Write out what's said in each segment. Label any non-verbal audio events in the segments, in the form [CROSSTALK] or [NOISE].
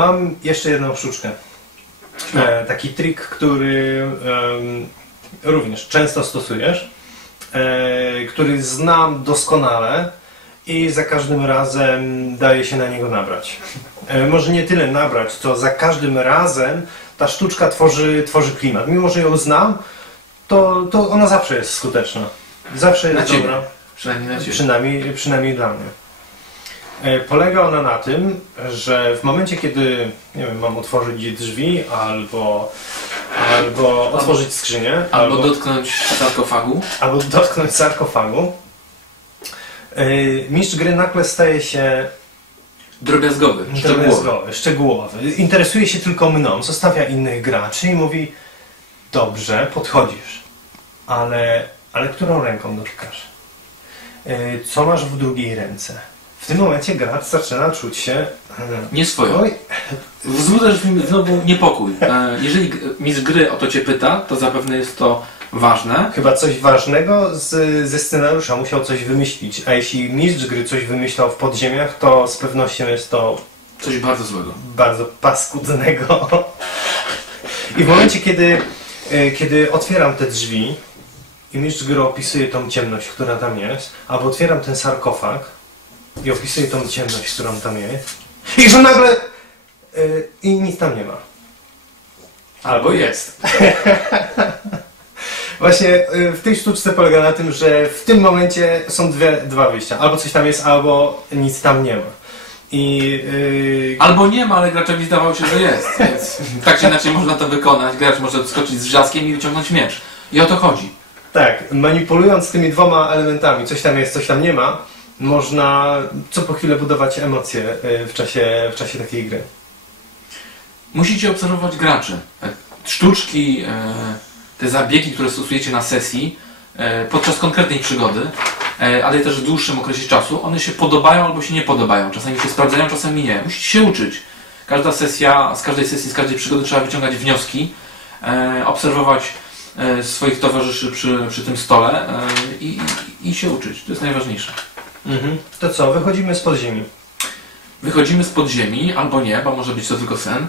mam jeszcze jedną sztuczkę. E, taki trik, który em, również często stosujesz, e, który znam doskonale i za każdym razem daje się na niego nabrać. E, może nie tyle nabrać, co za każdym razem ta sztuczka tworzy, tworzy klimat. Mimo, że ją znam, to, to ona zawsze jest skuteczna. Zawsze Na jest ciebie. dobra. Przynajmniej na. Przynajmniej, przynajmniej dla mnie. E, Polega ona na tym, że w momencie, kiedy nie wiem, mam otworzyć drzwi albo, albo otworzyć skrzynię, Albo dotknąć sarkofagu. albo dotknąć sarkofagu, e, mistrz gry nagle staje się Drobiazgowy, szczegółowy. drobiazgowy, szczegółowy. Interesuje się tylko mną, zostawia innych graczy i mówi dobrze, podchodzisz, ale, ale którą ręką dotykasz? E, Co masz w drugiej ręce? W tym momencie gracz zaczyna czuć się e, Nie swoją. Oj, Wzbudzasz w nim znowu niepokój. E, Jeżeli mistrz gry o to cię pyta, to zapewne jest to ważne. chyba coś ważnego z, ze scenariusza musiał coś wymyślić, a jeśli mistrz gry coś wymyślał w podziemiach, to z pewnością jest to Coś bardzo złego. bardzo paskudnego. I w momencie, kiedy, e, kiedy otwieram te drzwi i mistrz gry opisuje tą ciemność, która tam jest, albo otwieram ten sarkofag i opisuję tą ciemność, którą tam jest, i że nagle e, i nic tam nie ma. Albo jest. [LAUGHS] Właśnie e, w tej sztuczce polega na tym, że w tym momencie są dwie, dwa wyjścia. Albo coś tam jest, albo nic tam nie ma. I e, Albo nie ma, ale graczowi zdawało się, że jest. Więc [LAUGHS] tak czy inaczej można to wykonać. Gracz może skoczyć z wrzaskiem i wyciągnąć miecz. I o to chodzi. Tak, manipulując tymi dwoma elementami, coś tam jest, coś tam nie ma, można co po chwilę budować emocje y, w czasie, w czasie takiej gry. Musicie obserwować graczy. E, Sztuczki, e, te zabiegi, które stosujecie na sesji e, podczas konkretnej przygody, e, ale też w dłuższym okresie czasu, one się podobają albo się nie podobają. Czasami się sprawdzają, czasami nie. Musicie się uczyć. Każda sesja, z każdej sesji, z każdej przygody trzeba wyciągać wnioski, e, obserwować e, swoich towarzyszy przy, przy tym stole e, i, i się uczyć. To jest najważniejsze. To co, wychodzimy z podziemi. Wychodzimy z podziemi, albo nie, bo może być to tylko sen.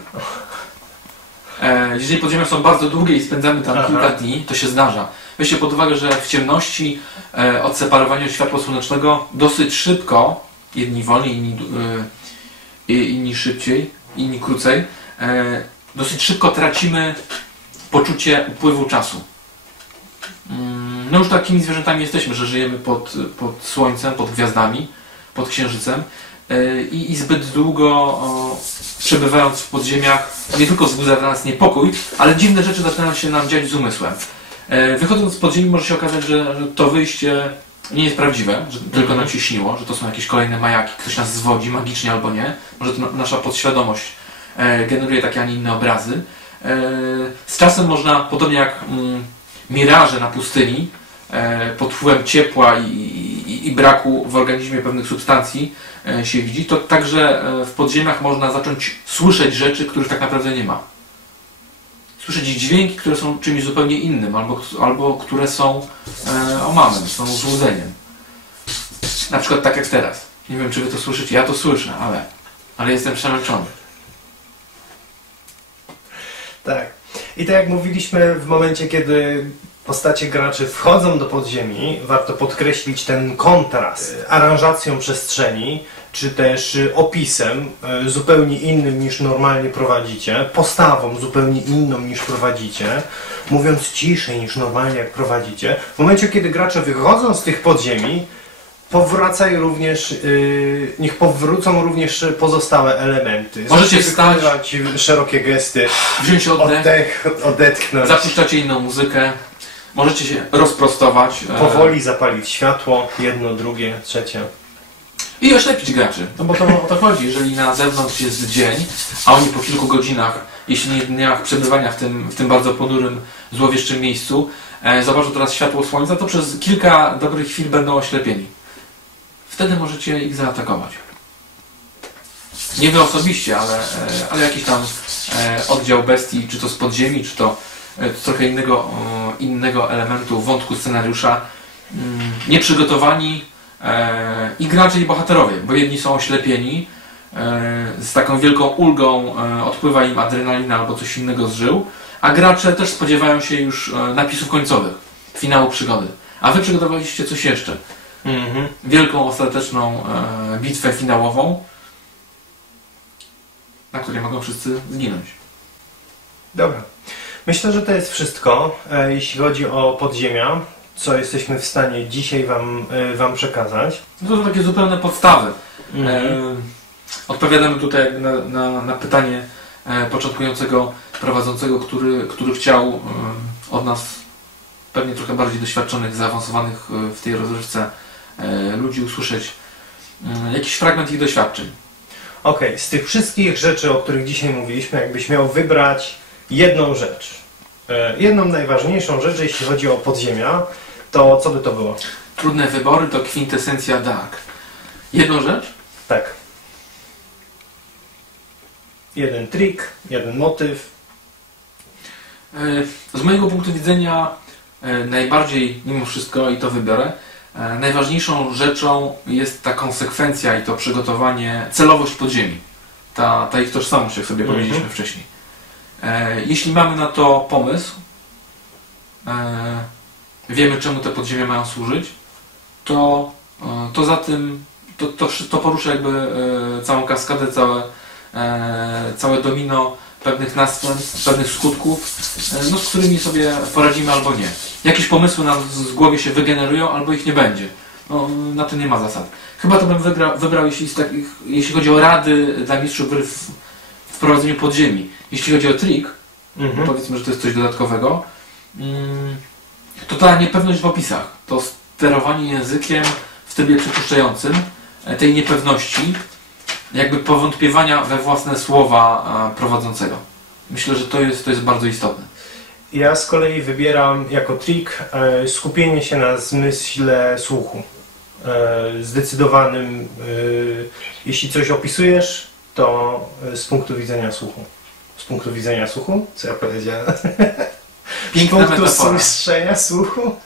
E, jeżeli podziemia są bardzo długie i spędzamy tam Aha. kilka dni, to się zdarza. Weźcie pod uwagę, że w ciemności, e, od separowania od światła słonecznego, dosyć szybko, jedni wolniej, inni, e, i- inni szybciej, inni krócej, e, dosyć szybko tracimy poczucie upływu czasu. Mm, No już takimi zwierzętami jesteśmy, że żyjemy pod, pod słońcem, pod gwiazdami, pod księżycem e, i, i zbyt długo o, przebywając w podziemiach nie tylko wzbudza dla nas niepokój, ale dziwne rzeczy zaczynają się nam dziać z umysłem. E, Wychodząc z podziemi może się okazać, że, że to wyjście nie jest prawdziwe, że tylko nam się śniło, że to są jakieś kolejne majaki, ktoś nas zwodzi magicznie albo nie. Może to na- nasza podświadomość e, generuje takie, a nie inne obrazy. Z czasem można, podobnie jak mm, miraże na pustyni, pod wpływem ciepła i, i, i braku w organizmie pewnych substancji e, się widzi, to także e, w podziemiach można zacząć słyszeć rzeczy, których tak naprawdę nie ma. Słyszeć dźwięki, które są czymś zupełnie innym, albo, albo które są e, omamem, są złudzeniem. Na przykład tak jak teraz. Nie wiem, czy wy to słyszycie, ja to słyszę, ale, ale jestem przemęczony. Tak. I tak jak mówiliśmy, w momencie, kiedy postacie graczy wchodzą do podziemi, warto podkreślić ten kontrast aranżacją przestrzeni, czy też e, opisem e, zupełnie innym niż normalnie prowadzicie, postawą zupełnie inną niż prowadzicie, mówiąc ciszej niż normalnie jak prowadzicie. W momencie, kiedy gracze wychodzą z tych podziemi, powracają również, yy, niech powrócą również pozostałe elementy. Możecie wstać. szerokie gesty, Wziąć oddech, oddech, odetchnąć, zapuszczacie inną muzykę, możecie się rozprostować e, powoli zapalić światło, jedno, drugie, trzecie. i oślepić graczy. No bo to o to chodzi, jeżeli na zewnątrz jest dzień, a oni po kilku godzinach, jeśli nie dniach przebywania w tym, w tym bardzo ponurym, złowieszczym miejscu, e, zobaczą teraz światło słońca, to przez kilka dobrych chwil będą oślepieni. Wtedy możecie ich zaatakować. Nie wy osobiście, ale, e, ale jakiś tam e, oddział bestii, czy to z podziemi, czy to trochę innego, innego elementu wątku scenariusza, mm, nieprzygotowani e, i gracze i bohaterowie, bo jedni są oślepieni, e, z taką wielką ulgą e, odpływa im adrenalina albo coś innego z żył, a gracze też spodziewają się już e, napisów końcowych, finału przygody. A wy przygotowaliście coś jeszcze. Mhm. Wielką, ostateczną e, bitwę finałową, na której mogą wszyscy zginąć. Dobra. Myślę, że to jest wszystko, e, jeśli chodzi o podziemia, co jesteśmy w stanie dzisiaj Wam, e, wam przekazać. No to są takie zupełne podstawy. Mhm. E, odpowiadamy tutaj na, na, na pytanie e, początkującego prowadzącego, który, który chciał od nas pewnie trochę bardziej doświadczonych, zaawansowanych w tej rozrywce ludzi usłyszeć jakiś fragment ich doświadczeń. Okej, z tych wszystkich rzeczy, o których dzisiaj mówiliśmy, jakbyś miał wybrać jedną rzecz, e, jedną najważniejszą rzecz, jeśli chodzi o podziemia, to co by to było? Trudne wybory to kwintesencja dark. Jedną rzecz? Tak. Jeden trik, jeden motyw. E, Z mojego punktu widzenia e, najbardziej, mimo wszystko, i to wybiorę, najważniejszą rzeczą jest ta konsekwencja i to przygotowanie, celowość podziemi. Ta, ta ich tożsamość, jak sobie Mhm. powiedzieliśmy wcześniej. E, Jeśli mamy na to pomysł, e, wiemy czemu te podziemia mają służyć, to, e, to za tym, to, to, to porusza jakby całą kaskadę, całe, całe domino pewnych następstw, pewnych skutków, no, z którymi sobie poradzimy albo nie. Jakieś pomysły nam z głowy się wygenerują, albo ich nie będzie. No, na to nie ma zasad. Chyba to bym wygra, wybrał, jeśli, takich, jeśli chodzi o rady dla mistrzów w, w prowadzeniu podziemi. Jeśli chodzi o trik, Mhm. powiedzmy, że to jest coś dodatkowego, mm, to ta niepewność w opisach, to sterowanie językiem w trybie przypuszczającym e, tej niepewności, jakby powątpiewania we własne słowa e, prowadzącego. Myślę, że to jest, to jest bardzo istotne. Ja z kolei wybieram jako trik e, skupienie się na zmyśle słuchu. Zdecydowanym, jeśli coś opisujesz, to z punktu widzenia słuchu. Z punktu widzenia słuchu? Co ja powiedziałem? [LAUGHS] Z punktu słyszenia słuchu?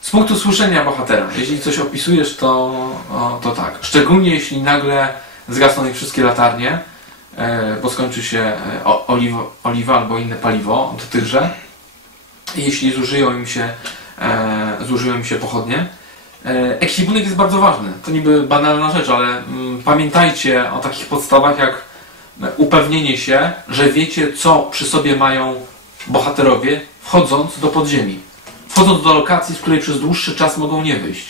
Z punktu słyszenia bohatera, jeśli coś opisujesz, to, o, to tak. Szczególnie jeśli nagle zgasną ich wszystkie latarnie, e, bo skończy się e, o- oliwo, oliwa albo inne paliwo do tychże. Jeśli zużyją im się, e, zużyją im się pochodnie. E, ekwipunek jest bardzo ważny. To niby banalna rzecz, ale mm, pamiętajcie o takich podstawach jak upewnienie się, że wiecie, co przy sobie mają bohaterowie, wchodząc do podziemi wchodząc do lokacji, z której przez dłuższy czas mogą nie wyjść.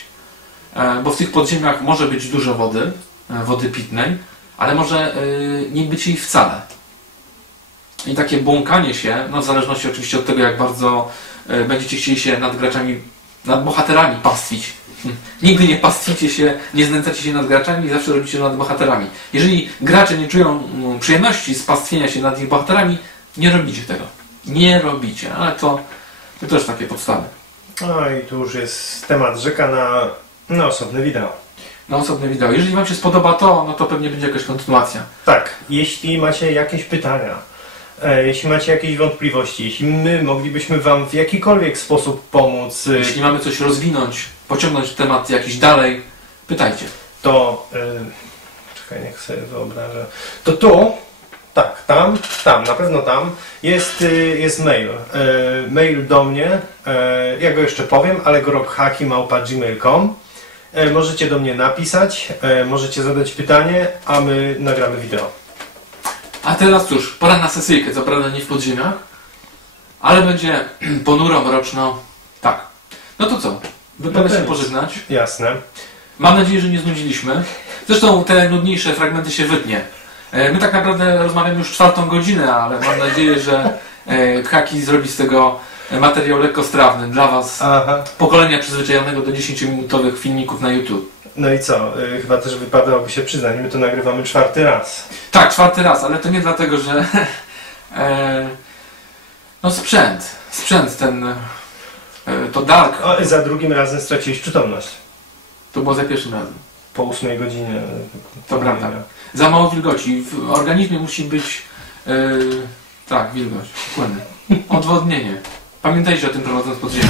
E, Bo w tych podziemiach może być dużo wody, e, wody pitnej, ale może e, nie być jej wcale. I takie błąkanie się, no w zależności oczywiście od tego, jak bardzo będziecie chcieli się nad graczami, nad bohaterami pastwić. Nigdy nie pastwicie się, nie znęcacie się nad graczami, zawsze robicie to nad bohaterami. Jeżeli gracze nie czują mm, przyjemności z pastwienia się nad ich bohaterami, nie robicie tego. Nie robicie, ale to, to też takie podstawy. No i tu już jest temat rzeka na, na osobne wideo. na osobne wideo. Jeżeli Wam się spodoba to, no to pewnie będzie jakaś kontynuacja. Tak, jeśli macie jakieś pytania, e, jeśli macie jakieś wątpliwości, jeśli my moglibyśmy Wam w jakikolwiek sposób pomóc, e, Jeśli mamy coś rozwinąć, pociągnąć temat jakiś dalej, pytajcie. to. E, czekaj, niech sobie wyobrażę. To tu, tak, tam, tam, na pewno tam jest, e, jest mail. E, mail do mnie, e, ja go jeszcze powiem, alegrokhaki.gmail.com e, Możecie do mnie napisać, możecie zadać pytanie, a my nagramy wideo. A teraz cóż, pora na sesyjkę, co prawda nie w podziemiach, ale będzie [CLEARS THROAT] ponuro, mroczno. Tak. No to co? Wypada to się pożegnać. Jasne. Mam nadzieję, że nie znudziliśmy. Zresztą te nudniejsze fragmenty się wytnie. E, My tak naprawdę rozmawiamy już czwartą godzinę, ale mam nadzieję, że e, Haki zrobi z tego materiał lekkostrawny dla Was, Aha. pokolenia przyzwyczajonego do 10-minutowych filmików na YouTube. No i co? Y, Chyba też wypadałoby się przyznać, my to nagrywamy czwarty raz. Tak, czwarty raz, ale to nie dlatego, że [LAUGHS] e, no sprzęt, sprzęt ten, e, to Dark, O, za drugim razem straciłeś przytomność. to było za pierwszym razem. Po ósmej godzinie. y, To prawda. Za mało wilgoci, w organizmie musi być, e, tak, wilgoć, odwodnienie. Pamiętajcie o tym prowadząc podziemie.